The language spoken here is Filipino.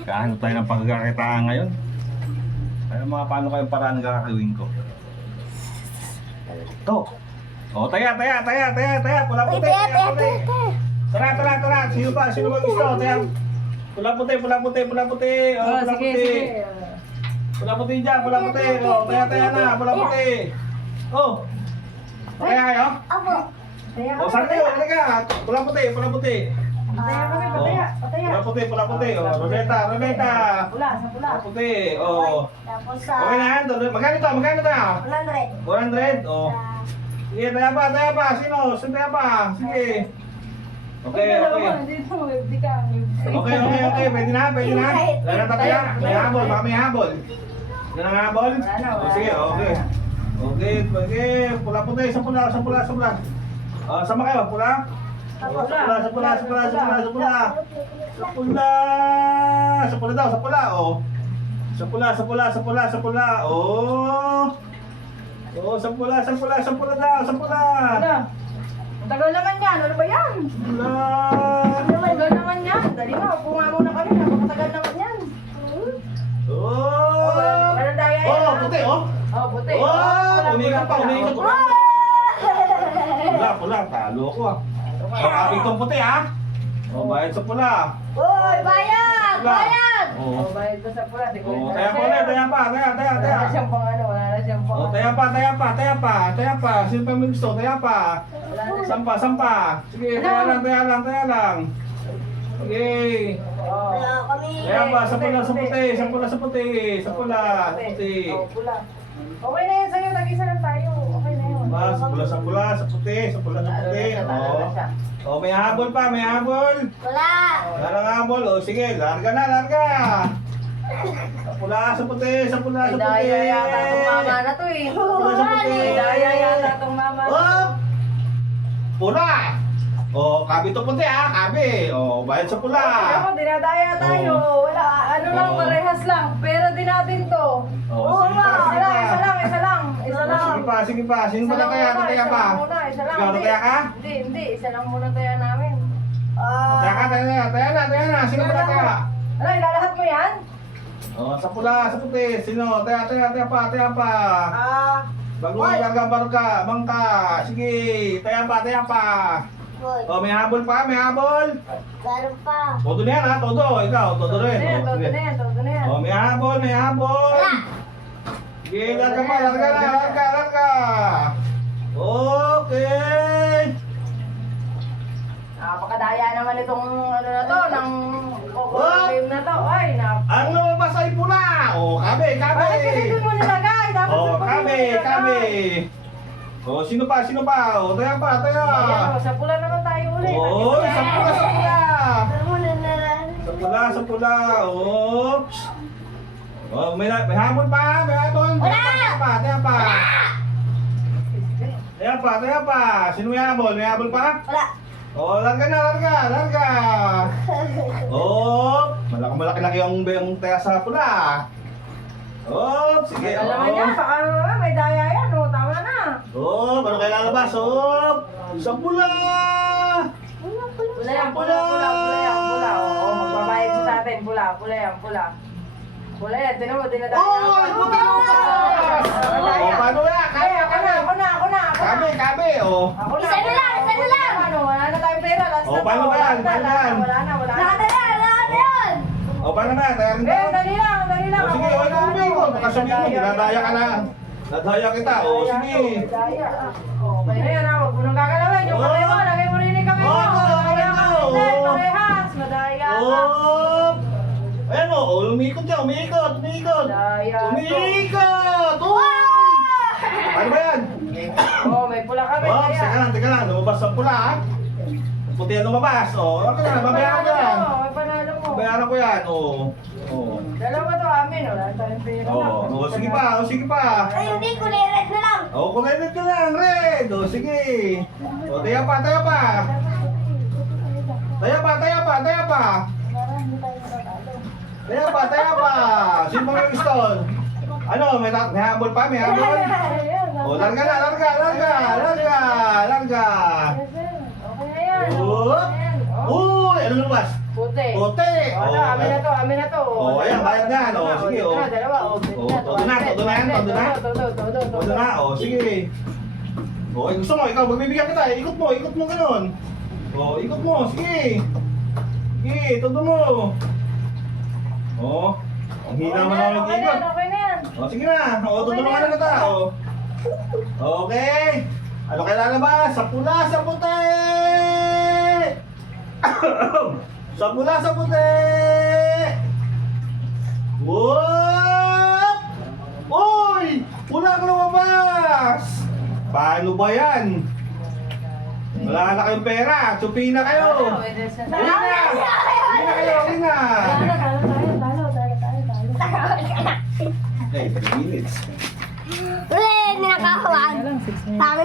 Kaano tayo ng pagkakakitaan ngayon? Ano mga paano kayong paraan ng gagawin ko? Ito. O, taya. Pula puti, taya puti. Tara. Sino ba gusto? Taya. Pula puti. O, pula puti. Pula puti dyan, pula puti. O, taya na, pula puti. O. Taya kayo? Apo. O, saan kayo? Halika. Pula puti. Pataya kami, pataya. Pula puti. O, Roleta. Pula, sa pula. Pula puti. O. Tapos sa Okay na yan. Magkano to? 100. 400? O. Sige, taya pa. Sino taya pa? Sige. Okay. Dito, di ka. Okay. Pwede na. Wala na tataya. May habol. Baka may habol. Wala nang habol? O, sige, okay. Okay. Pula puti. Sa pula. Sama kayo, pula? Sa pula. Oh. Sa pula. Oh. Oh, sa pula daw. Ano? Ang tagal naman yan. Ano ba yan? Pula. Ang tagal naman yan. Dali na, upo nga muna kami. Napakatagal naman yan. Oh. Walang daya yan. Oh, puti, oh. Oh, puti. Oh, umiikot pa. Pula. Talo ako ah. Kapit tong puti ah. Oh, bayad sa pula. Uy, bayad! Oh. Oh, bayad ko sa pula. Oh, taya pa. Wala na siyang pang ano, Oh, taya pa. Sino pa may gusto? Taya pa. Wala na siyang Sampa. Sige, taya lang. Sige. Oh. Taya pa, sa pula. Oh, pula. Okay na yan sa'yo, nag-isa lang tayo. Okay na yun. Sa puti. Oh. Oh, may habol pa. Wala! Wala nang habol. Oh, sige, larga. Sa puti. May daya yata itong mama na to eh. May daya yata itong mama na to. Oh! Pula! Oh, kabi to puti ah, kabi. Oh, bayad sa pula. Ako, dinadaya tayo. Wala, ano lang, Oo. parehas lang. Pero din natin to. Oo, sige pa. Isa lang. Sige pa. Sino ba Isa nataya? lang Nataya pa. Isa lang. Ikaw, nataya ka? Hindi. Isa lang muna taya namin. Taya na. Sino ba nataya? Ano, ilalahat mo yan? Oh, sa pula, sa puti. Sino? Taya pa. Bago bangka. Sige, taya pa. Oh, may habol pa. Meron pa. Todo na yan ha, todo. Ikaw, todo rin. Oh, Todo sige. na yan. Oh, may habol. Sige, larga. Okay. Napakadaya naman itong ano na to, ng coco Oh! game na to. Ay, Ang lumabas ay pula. Oh, kabe. Bakit kasi doon mo nilagay? Dapat Oh, sa pag- kabe. Oh, sino pa? Oh, taya pa. Ayan, sa pula naman tayo ulit. Oh, sa pula. Wala. Sa pula. Oops. Oh, may habol pa. Taya pa. Sino may habol? May habol pa? Wala. Oh, larga. Oh, malaki ang taya sa pula. Oh, sige. Alam niya, baka may daya yan. O, tama na. Oh, paano kayo lalabas? Oh, sa pula. Pula yan. Oo, magbabayad siya sa atin. Pula yan. Pula yan. Tinan mo, dinadaya. Oh, puti mo pa. Oh, paano na? Ako na. Kabe. Oh. Ako na. Isa na lang. Ano, wala na tayong pera. Last Oh, na paano to. ba yan? Wala na. Oh, paano na? Taya rin Eh, daw? dali lang. Oh, sige, wala na umikot. Baka sabihin mo, dinadaya ka na. Nadaya kita. Oh, sige. Ayan na, huwag mo nang gagalawin. Yung kamay mo, lagay mo rin yung kamay mo. Madaya ka. Hindi, parehas. Madaya ka. Oh! Ayan o, umikot siya, umikot. Daya to. Umikot! Uy! Ano ba yan? Oh, may pula kami. Oh, Daya. teka lang, lumabas ang pula ha. Puti ang lumabas, oh. Ano na, babayaran ko yan. May panalo mo. Babayaran ko yan, oh. Oh. Dalawa to amin, wala tayong pera. Oh, sige pa. Ay, hindi ko red na lang. Oh, kulay red ka lang, red. Oh, sige. Oh, taya pa. Taya pa. Sino ba may gusto? Ano, may habol pa, may habol? Oh, larga. Okay na yan. Oh. Uy, ano lumabas? Puti puti. Puti. Ano, amin na to, amin na to. Oh, ayan, bayad na. Oh, Dalawa, sige, dito oh. na, dalawa, oh. Todo na yan, todo na. Todo. Todo na, oh, sige. Oh, gusto mo, ikaw, magbibigyan kita. Ikot mo ganun. Oh, ikot mo, sige. Sige, todo mo. Oh, ang hina mo naman Okay na ikot. yan, okay na yan. Oh, sige na. Oh, tutulungan na kita. Oh. Okay. Ano kaya lalabas? Sa pula, sa puti! Sa pula, sa puti! Whoop! Uy! Pula ka lumabas! Paano ba yan? Wala na kayong pera. Tsupi na kayo. Uwi na! Uwi na kayo, uwi na! Talo. Hey, 3 minutes. Wala, nakakawan. Talo.